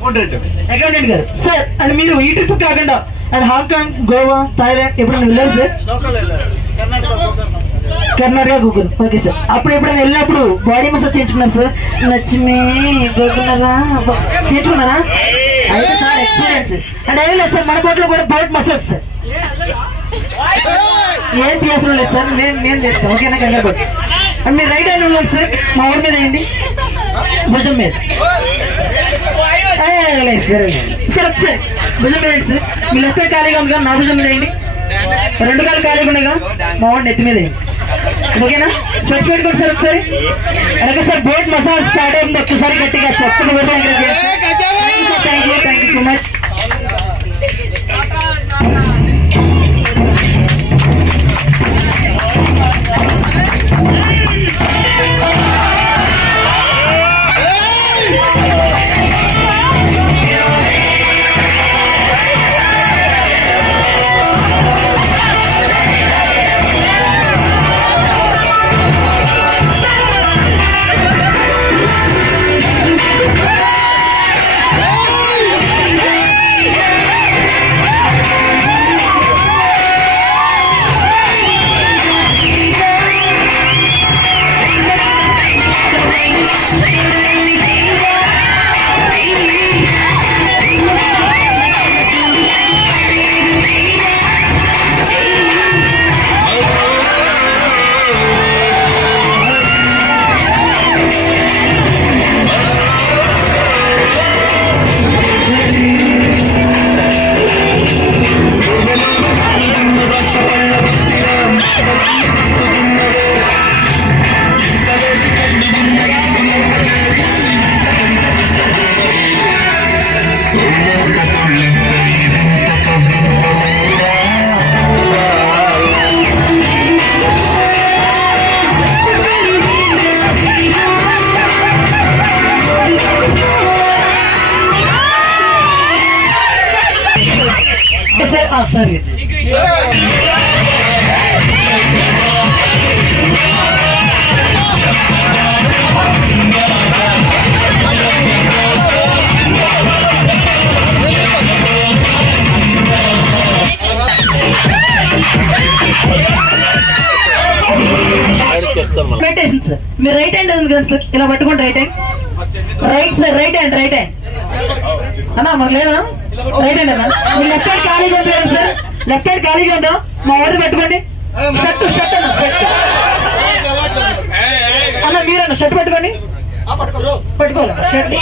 Accountant గారు sir. And మీరు ఈ ట్రిప్ కాకుండా అండ్ హాంకాంగ్, గోవా, థాయిలాండ్ ఎప్పుడైనా వెళ్ళారు sir? Karnataka, Google. Okay sir. అప్పుడు ఎప్పుడైనా వెళ్ళినప్పుడు బాడీ మసాజ్ చేయించుకున్నారు సార్? లక్ష్మి గోగులరా చేయించుకున్నారా? అయితే సార్ ఎక్స్పీరియన్స్ అండ్ ఏం లేదు సార్, మన బోట్లో కూడా బోట్ మసాజ్ సార్. ఏం తీయాల్సిన లేదు సార్, నేను చేస్తాను. ఓకేనా? కర్ణాటక. అండ్ మీరు రైట్ హ్యాండ్ ఉన్నారు సార్, మా ఊరి మీద వేయండి, భుజం మీద. లేదు సార్ సార్ ఒకసారి భుజం మీద సార్. మీ లెఫ్ట్ హ్యాండ్ ఖాళీగా ఉంది కదా, నా భుజం మీద వేయండి. రెండు కాళ్ళు ఖాళీగా ఉన్నాయి కదా, మా వాడిని నెత్తి మీద వేయండి. ఓకేనా? స్వెచ్ పెట్టుకోండి సార్ ఒకసారి. అలాగే సార్ బోట్ మసాజ్ స్టార్ట్ అవుతుంది, ఒక్కసారి గట్టిగా చెప్పండి. Thank you so much. Meditation sir. మీరు రైట్ హ్యాండ్ ఉంది కదా సార్, ఇలా పట్టుకోండి. Right hand, right sir, right hand అన్నా. మరి లేదా రైట్ హ్యాండ్ అన్నా? మీరు లెఫ్ట్ హ్యాండ్ ఖాళీగా ఉంది కదా సార్, లెఫ్ట్ హ్యాండ్ ఖాళీగా ఉందా? మా వాడిని పట్టుకోండి. షర్ట్ అన్న, షర్ట్ అన్న, మీరన్న షర్ట్ పట్టుకోండి. పట్టుకోవాలి షర్ట్.